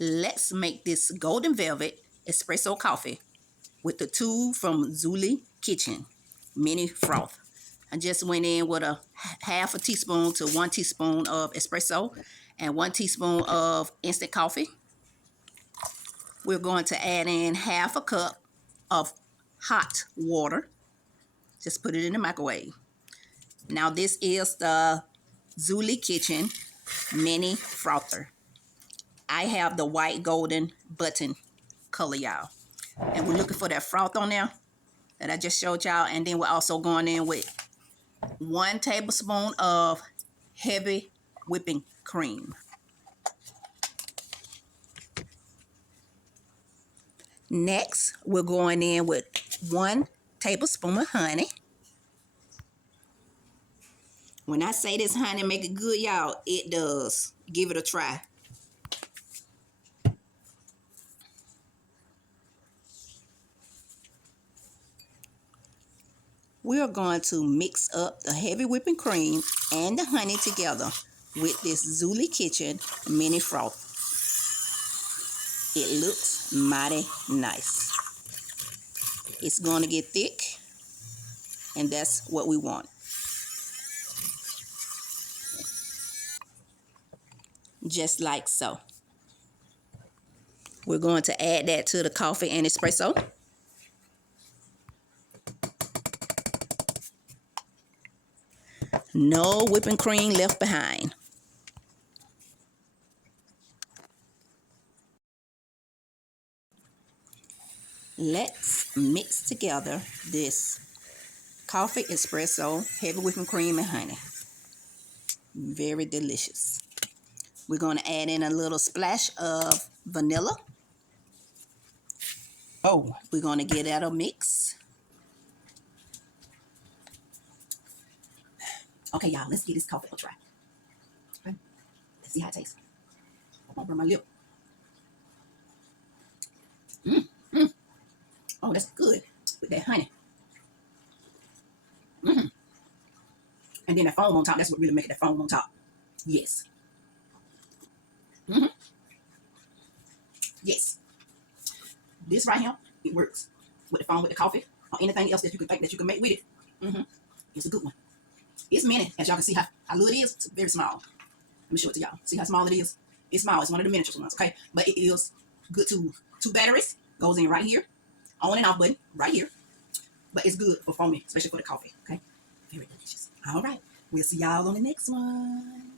Let's make this golden velvet espresso coffee with the two from Zuli Kitchen mini froth. I just went in with a half a teaspoon to 1 teaspoon of espresso and 1 teaspoon of instant coffee. We're going to add in half a cup of hot water. Just put it in the microwave. Now this is the Zuli Kitchen mini frother. I have the white golden button color, y'all. And we're looking for that froth on there that I just showed y'all. And then we're also going in with 1 tablespoon of heavy whipping cream. Next, we're going in with 1 tablespoon of honey. When I say this honey make it good, y'all, it does. Give it a try. We are going to mix up the heavy whipping cream and the honey together with this Zuli Kitchen mini froth. It looks mighty nice. It's going to get thick, and that's what we want. Just like so. We're going to add that to the coffee and espresso. No whipping cream left behind. Let's mix together this coffee, espresso, heavy whipping cream, and honey. Very delicious. We're going to add in a little splash of vanilla. Oh, we're going to give that a mix. Okay, y'all, let's give this coffee a try. Okay, let's see how it tastes. I won't burn my lip. Oh, that's good with that honey. And then that foam on top, that's what really makes it that foam on top. Yes. Yes. This right here, it works with the foam, with the coffee, or anything else that you can think that you can make with it. It's a good one. It's mini, as y'all can see how little it is. It's very small. Let me show it to y'all. See how small it is? It's small. It's one of the miniature ones, okay? But it is good to 2 batteries. Goes in right here. On and off button right here. But it's good for foaming, especially for the coffee, okay? Very delicious. All right. We'll see y'all on the next one.